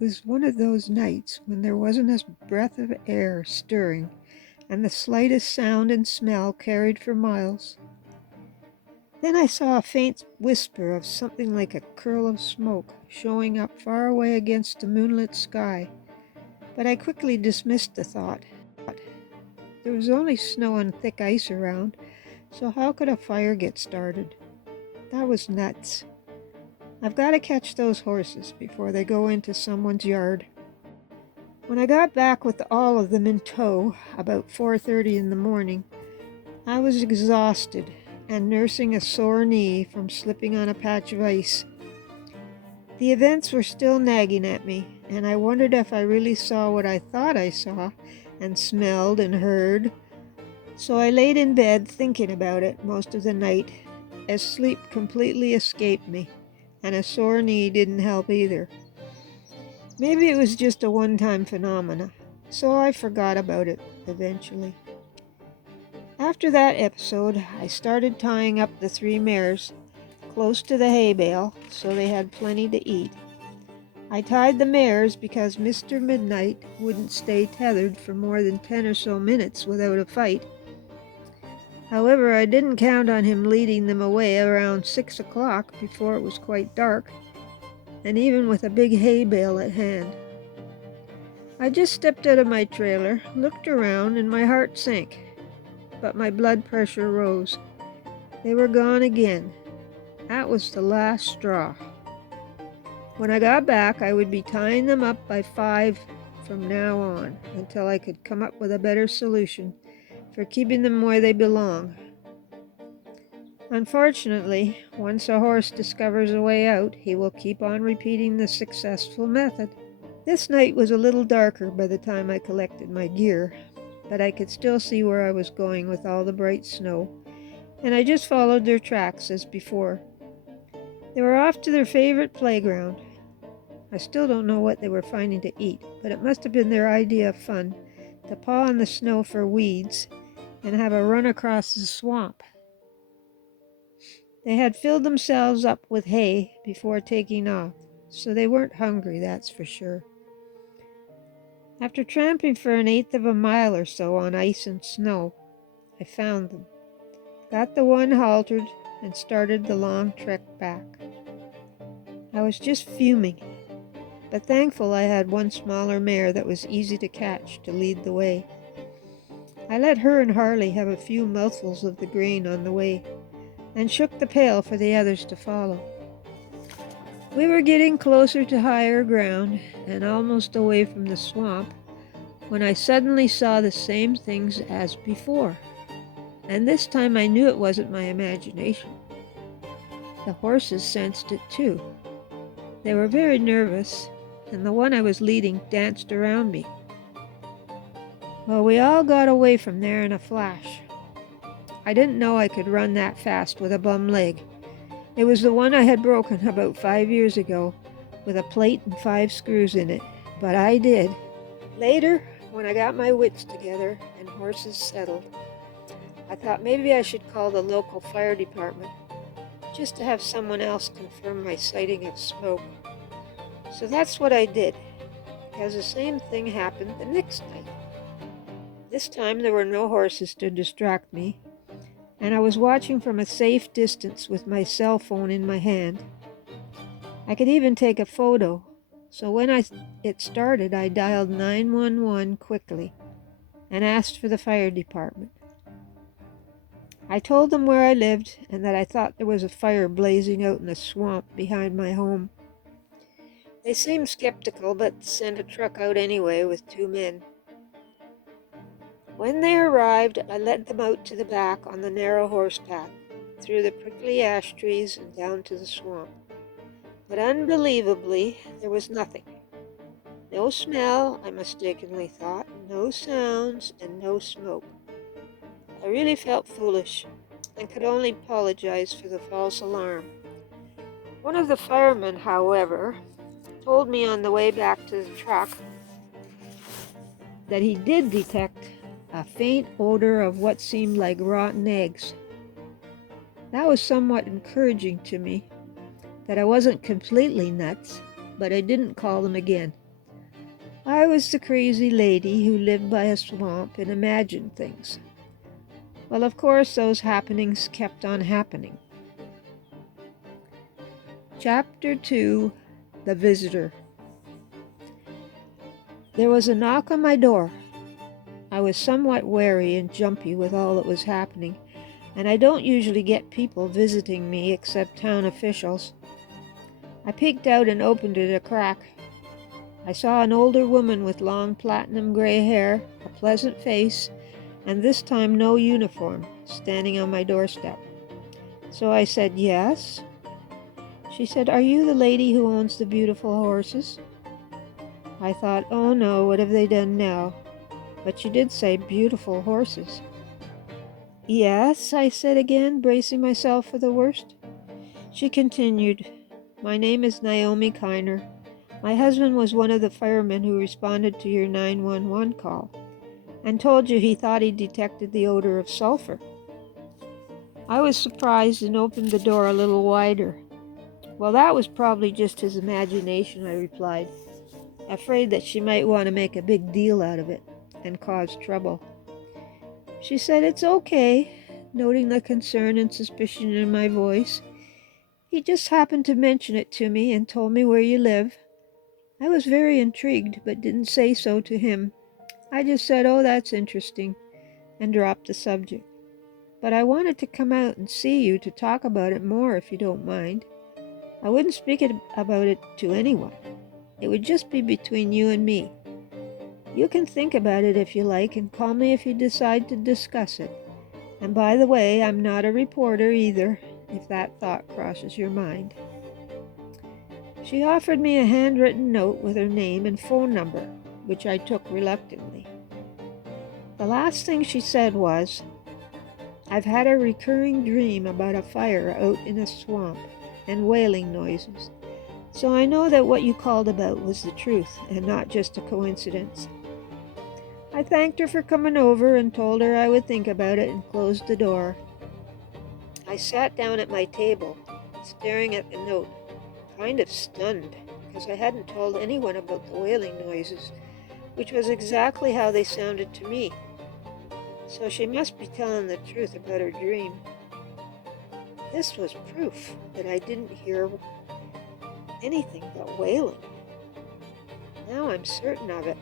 was one of those nights when there wasn't a breath of air stirring, and the slightest sound and smell carried for miles. Then I saw a faint whisper of something like a curl of smoke showing up far away against the moonlit sky, but I quickly dismissed the thought. There was only snow and thick ice around, so how could a fire get started? That was nuts. I've got to catch those horses before they go into someone's yard. When I got back with all of them in tow, about 4:30 in the morning, I was exhausted and nursing a sore knee from slipping on a patch of ice. The events were still nagging at me, and I wondered if I really saw what I thought I saw and smelled and heard. So I laid in bed thinking about it most of the night, as sleep completely escaped me, and a sore knee didn't help either. Maybe it was just a one-time phenomena, so I forgot about it eventually. After that episode, I started tying up the 3 mares close to the hay bale so they had plenty to eat. I tied the mares because Mr. Midnight wouldn't stay tethered for more than 10 or so minutes without a fight. However, I didn't count on him leading them away around 6 o'clock before it was quite dark, and even with a big hay bale at hand. I just stepped out of my trailer, looked around, and my heart sank, but my blood pressure rose. They were gone again. That was the last straw. When I got back, I would be tying them up by 5 from now on, until I could come up with a better solution for keeping them where they belong. Unfortunately, once a horse discovers a way out, he will keep on repeating the successful method. This night was a little darker by the time I collected my gear, but I could still see where I was going with all the bright snow, and I just followed their tracks as before. They were off to their favorite playground. I still don't know what they were finding to eat, but it must have been their idea of fun to paw on the snow for weeds and have a run across the swamp. They had filled themselves up with hay before taking off, so they weren't hungry, that's for sure. After tramping for 1/8 of a mile or so on ice and snow, I found them, got the one haltered, and started the long trek back. I was just fuming, but thankful I had one smaller mare that was easy to catch to lead the way. I let her and Harley have a few mouthfuls of the grain on the way, and shook the pail for the others to follow. We were getting closer to higher ground and almost away from the swamp when I suddenly saw the same things as before, and this time I knew it wasn't my imagination. The horses sensed it too. They were very nervous, and the one I was leading danced around me. Well, we all got away from there in a flash. I didn't know I could run that fast with a bum leg. It was the one I had broken about 5 years ago, with a plate and 5 screws in it, but I did. Later, when I got my wits together and horses settled, I thought maybe I should call the local fire department, just to have someone else confirm my sighting of smoke. So that's what I did, because the same thing happened the next night. This time there were no horses to distract me, and I was watching from a safe distance with my cell phone in my hand. I could even take a photo, so when it started, I dialed 911 quickly and asked for the fire department. I told them where I lived and that I thought there was a fire blazing out in the swamp behind my home. They seemed skeptical, but sent a truck out anyway with 2 men. When they arrived, I led them out to the back on the narrow horse path, through the prickly ash trees and down to the swamp. But unbelievably, there was nothing. No smell, I mistakenly thought, no sounds, and no smoke. I really felt foolish, and could only apologize for the false alarm. One of the firemen, however, told me on the way back to the truck that he did detect a faint odor of what seemed like rotten eggs. That was somewhat encouraging to me, that I wasn't completely nuts, but I didn't call them again. I was the crazy lady who lived by a swamp and imagined things. Well, of course, those happenings kept on happening. Chapter 2: The Visitor. There was a knock on my door. I was somewhat wary and jumpy with all that was happening, and I don't usually get people visiting me except town officials. I peeked out and opened it a crack. I saw an older woman with long platinum gray hair, a pleasant face, and this time no uniform, standing on my doorstep. So I said, "Yes?" She said, "Are you the lady who owns the beautiful horses?" I thought, oh no, what have they done now? But she did say beautiful horses. "Yes," I said again, bracing myself for the worst. She continued, "My name is Naomi Kiner. My husband was one of the firemen who responded to your 911 call and told you he thought he detected the odor of sulfur." I was surprised and opened the door a little wider. "Well, that was probably just his imagination," I replied, afraid that she might want to make a big deal out of it and cause trouble. She said, "It's okay," noting the concern and suspicion in my voice. "He just happened to mention it to me and told me where you live." I was very intrigued, but didn't say so to him. I just said, "Oh, that's interesting," and dropped the subject. "But I wanted to come out and see you to talk about it more, if you don't mind. I wouldn't speak about it to anyone. It would just be between you and me. You can think about it if you like and call me if you decide to discuss it. And by the way, I'm not a reporter either, if that thought crosses your mind." She offered me a handwritten note with her name and phone number, which I took reluctantly. The last thing she said was, "I've had a recurring dream about a fire out in a swamp and wailing noises. So I know that what you called about was the truth and not just a coincidence." I thanked her for coming over and told her I would think about it and closed the door. I sat down at my table, staring at the note, kind of stunned, because I hadn't told anyone about the wailing noises, which was exactly how they sounded to me. So she must be telling the truth about her dream. This was proof that I didn't hear anything but wailing. Now I'm certain of it,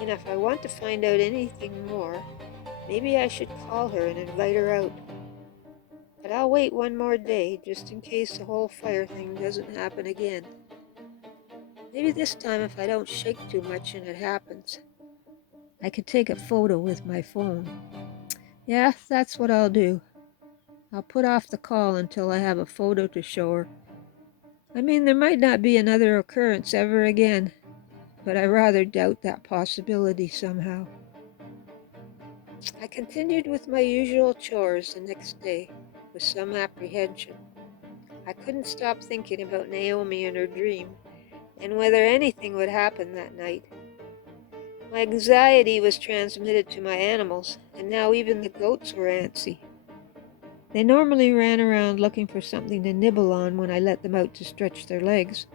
and if I want to find out anything more, maybe I should call her and invite her out. But I'll wait one more day, just in case the whole fire thing doesn't happen again. Maybe this time, if I don't shake too much and it happens, I could take a photo with my phone. Yeah, that's what I'll do. I'll put off the call until I have a photo to show her. I mean, there might not be another occurrence ever again, but I rather doubt that possibility somehow. I continued with my usual chores the next day, with some apprehension. I couldn't stop thinking about Naomi and her dream, and whether anything would happen that night. My anxiety was transmitted to my animals, and now even the goats were antsy. They normally ran around looking for something to nibble on when I let them out to stretch their legs,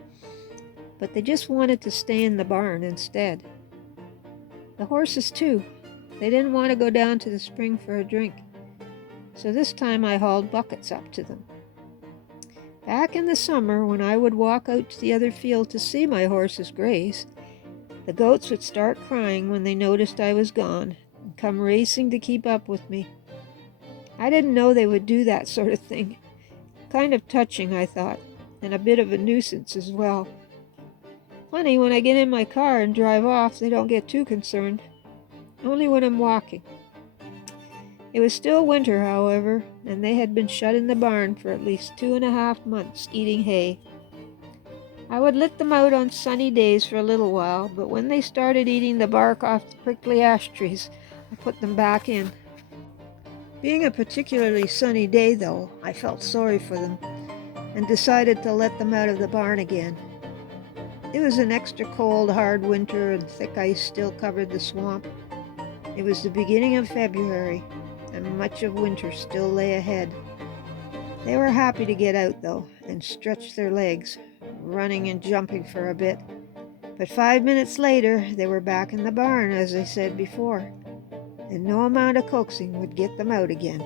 but they just wanted to stay in the barn instead. The horses, too. They didn't want to go down to the spring for a drink, so this time I hauled buckets up to them. Back in the summer, when I would walk out to the other field to see my horses graze, the goats would start crying when they noticed I was gone and come racing to keep up with me. I didn't know they would do that sort of thing. Kind of touching, I thought, and a bit of a nuisance as well. Funny, when I get in my car and drive off, they don't get too concerned. Only when I'm walking. It was still winter, however, and they had been shut in the barn for at least 2.5 months eating hay. I would let them out on sunny days for a little while, but when they started eating the bark off the prickly ash trees, I put them back in. Being a particularly sunny day, though, I felt sorry for them and decided to let them out of the barn again. It was an extra cold, hard winter, and thick ice still covered the swamp. It was the beginning of February, and much of winter still lay ahead. They were happy to get out, though, and stretch their legs, running and jumping for a bit, But 5 minutes later, they were back in the barn, as I said before, and no amount of coaxing would get them out again.